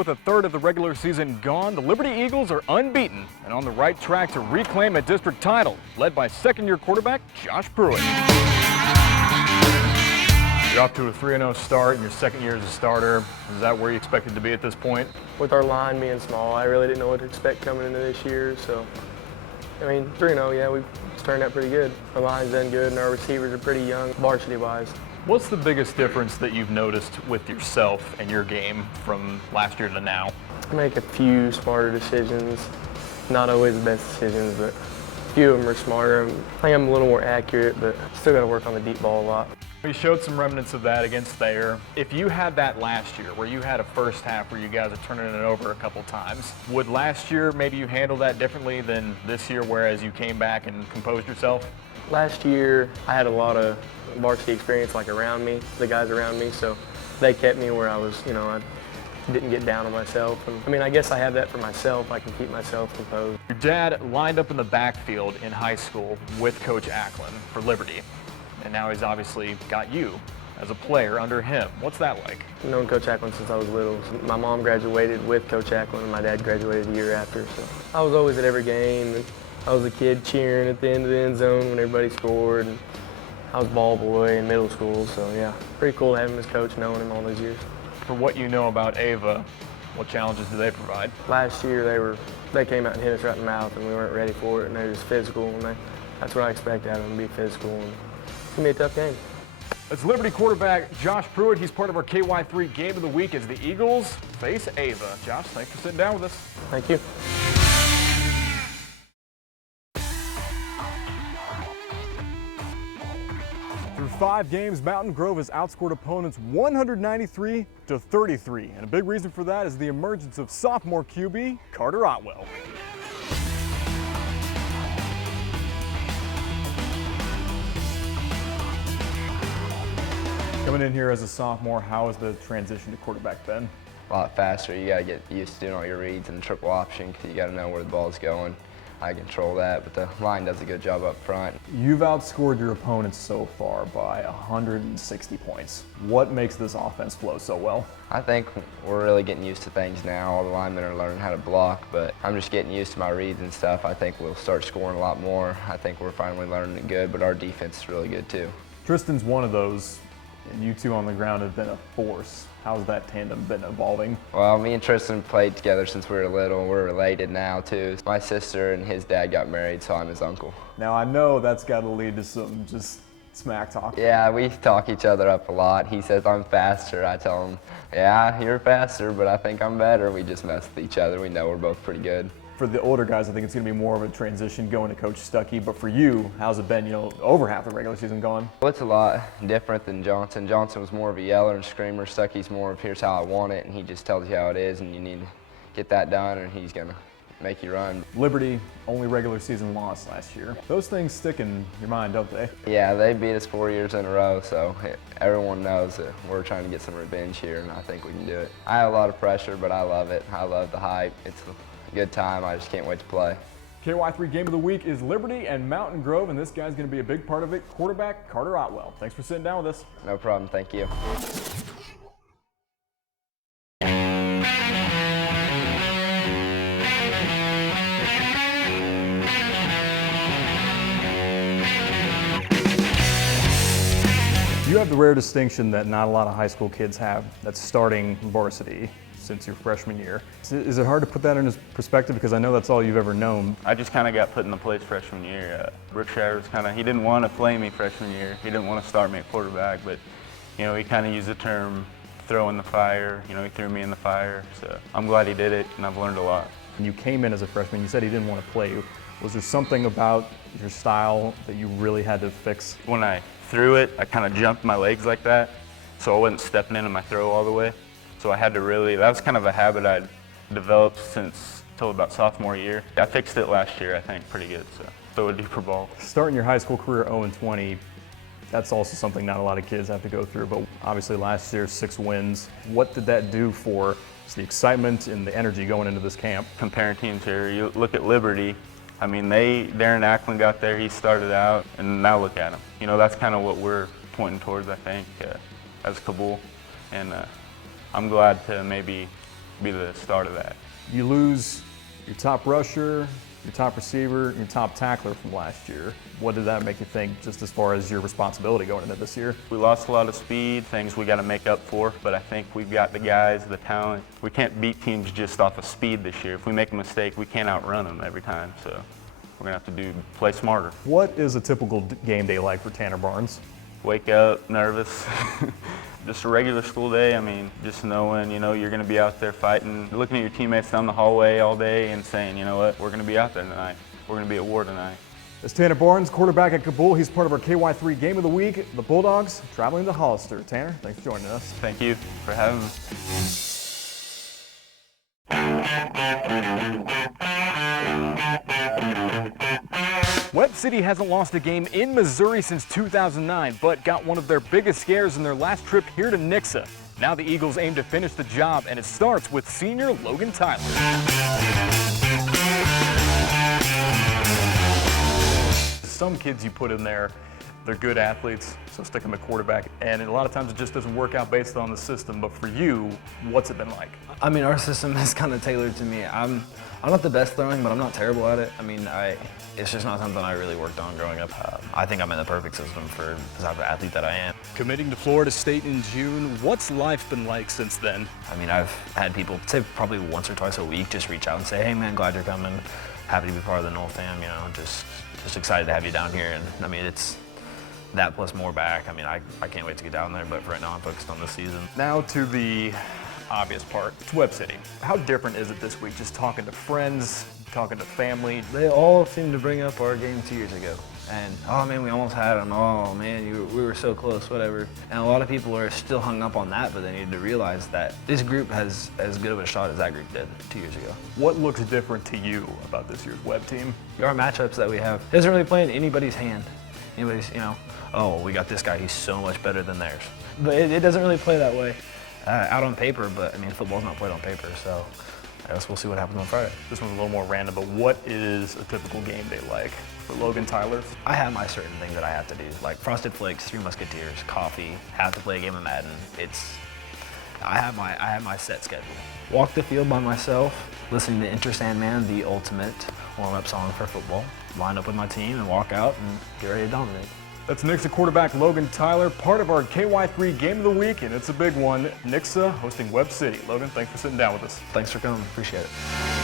with a third of the regular season gone, the Liberty Eagles are unbeaten and on the right track to reclaim a district title, led by second-year quarterback Josh Pruitt. You're off to a 3-0 start in your second year as a starter. Is that where you expected to be at this point? With our line being small, I really didn't know what to expect coming into this year. So, I mean, 3-0, yeah, it's turned out pretty good. Our line's done good, and our receivers are pretty young, varsity-wise. What's the biggest difference that you've noticed with yourself and your game from last year to now? I make a few smarter decisions. Not always the best decisions, but a few of them are smarter. I think I'm a little more accurate, but still got to work on the deep ball a lot. We showed some remnants of that against Thayer. If you had that last year, where you had a first half where you guys are turning it over a couple times, would last year maybe you handle that differently than this year, whereas you came back and composed yourself? Last year, I had a lot of varsity experience like around me, the guys around me, so they kept me where I was, I didn't get down on myself. And, I mean, I guess I have that for myself. I can keep myself composed. Your dad lined up in the backfield in high school with Coach Acklin for Liberty, and now he's obviously got you as a player under him. What's that like? I've known Coach Acklin since I was little. My mom graduated with Coach Acklin, and my dad graduated the year after, so I was always at every game. I was a kid cheering at the end of the end zone when everybody scored. And I was ball boy in middle school, so yeah, pretty cool having him as coach, knowing him all those years. For what you know about Ava, what challenges do they provide? Last year they came out and hit us right in the mouth, and we weren't ready for it, and they were just physical, and that's what I expect out of them, to be physical, and it's gonna be a tough game. That's Liberty quarterback Josh Pruitt. He's part of our KY3 Game of the Week as the Eagles face Ava. Josh, thanks for sitting down with us. Thank you. Through 5 games, Mountain Grove has outscored opponents 193-33, and a big reason for that is the emergence of sophomore QB Carter Otwell. Coming in here as a sophomore, how has the transition to quarterback been? A lot faster. You got to get used to doing all your reads and the triple option because you got to know where the ball's going. I control that, but the line does a good job up front. You've outscored your opponents so far by 160 points. What makes this offense flow so well? I think we're really getting used to things now. All the linemen are learning how to block, but I'm just getting used to my reads and stuff. I think we'll start scoring a lot more. I think we're finally learning it good, but our defense is really good too. Tristan's one of those, and you two on the ground have been a force. How's that tandem been evolving? Well, me and Tristan played together since we were little. We're related now too. My sister and his dad got married, so I'm his uncle. Now I know that's got to lead to some just smack talk. Yeah, we talk each other up a lot. He says I'm faster. I tell him, yeah, you're faster, but I think I'm better. We just mess with each other. We know we're both pretty good. For the older guys, I think it's going to be more of a transition going to Coach Stuckey. But for you, how's it been, over half the regular season gone? Well, it's a lot different than Johnson. Johnson was more of a yeller and screamer. Stuckey's more of here's how I want it, and he just tells you how it is, and you need to get that done, and he's going to make you run. Liberty, only regular season loss last year. Those things stick in your mind, don't they? Yeah, they beat us 4 years in a row, so everyone knows that we're trying to get some revenge here, and I think we can do it. I have a lot of pressure, but I love it. I love the hype. It's a good time. I just can't wait to play. KY3 Game of the Week is Liberty and Mountain Grove, and this guy's going to be a big part of it, quarterback Carter Otwell. Thanks for sitting down with us. No problem. Thank you. You have the rare distinction that not a lot of high school kids have, that's starting varsity since your freshman year. Is it hard to put that in perspective? Because I know that's all you've ever known. I just kind of got put in the place freshman year. Rick Shivers he didn't want to play me freshman year. He didn't want to start me at quarterback, but he kind of used the term throw in the fire. He threw me in the fire. So I'm glad he did it, and I've learned a lot. When you came in as a freshman, you said he didn't want to play you. Was there something about your style that you really had to fix? When I threw it, I kind of jumped my legs like that, so I wasn't stepping into my throw all the way. So I had to that was kind of a habit I'd developed till about sophomore year. I fixed it last year, I think, pretty good, so throw a deeper ball. Starting your high school career 0-20, that's also something not a lot of kids have to go through, but obviously last year, 6 wins. What did that do for the excitement and the energy going into this camp? Comparing teams here, you look at Liberty, I mean, Darren Acklin got there, he started out, and now look at him. That's kind of what we're pointing towards, I think, as Kabul. And I'm glad to maybe be the start of that. You lose your top rusher, your top receiver, and your top tackler from last year. What did that make you think, just as far as your responsibility going into this year? We lost a lot of speed, things we got to make up for, but I think we've got the guys, the talent. We can't beat teams just off of speed this year. If we make a mistake, we can't outrun them every time, so we're going to have to play smarter. What is a typical game day like for Tanner Barnes? Wake up, nervous. Just a regular school day. I mean, just knowing, you're going to be out there fighting, looking at your teammates down the hallway all day and saying, you know what, we're going to be out there tonight. We're going to be at war tonight. That's Tanner Barnes, quarterback at Kabul. He's part of our KY3 Game of the Week. The Bulldogs traveling to Hollister. Tanner, thanks for joining us. Thank you for having me. Webb City hasn't lost a game in Missouri since 2009, but got one of their biggest scares in their last trip here to Nixa. Now the Eagles aim to finish the job, and it starts with senior Logan Tyler. Some kids you put in there, they're good athletes, so stick them at quarterback, and a lot of times it just doesn't work out based on the system. But for you, what's it been like? I mean, our system is kind of tailored to me. I'm not the best throwing, but I'm not terrible at it. I mean, it's just not something I really worked on growing up. I think I'm in the perfect system for the type of athlete that I am. Committing to Florida State in June, what's life been like since then? I mean, I've had people say probably once or twice a week just reach out and say, hey man, glad you're coming. Happy to be part of the Knoll fam, just excited to have you down here. And I mean, it's that plus more back. I mean, I can't wait to get down there, but for right now I'm focused on this season. Now to the obvious part, it's Webb City. How different is it this week, just talking to friends, talking to family? They all seem to bring up our game 2 years ago. And, oh man, we almost had them. Oh man, we were so close, whatever. And a lot of people are still hung up on that, but they need to realize that this group has as good of a shot as that group did 2 years ago. What looks different to you about this year's Webb team? Our matchups that we have, it doesn't really play in anybody's hand. Anybody's, oh, we got this guy, he's so much better than theirs. But it doesn't really play that way out on paper, but I mean, football's not played on paper, so I guess we'll see what happens on Friday. This one's a little more random, but what is a typical game day like for Logan Tyler? I have my certain things that I have to do, like Frosted Flakes, Three Musketeers, coffee, have to play a game of Madden. I have my set schedule. Walk the field by myself, listening to Enter Sandman, the ultimate warm-up song for football. Line up with my team and walk out and get ready to dominate. That's Nixa quarterback Logan Tyler, part of our KY3 Game of the Week, and it's a big one. Nixa hosting Webb City. Logan, thanks for sitting down with us. Thanks for coming, appreciate it.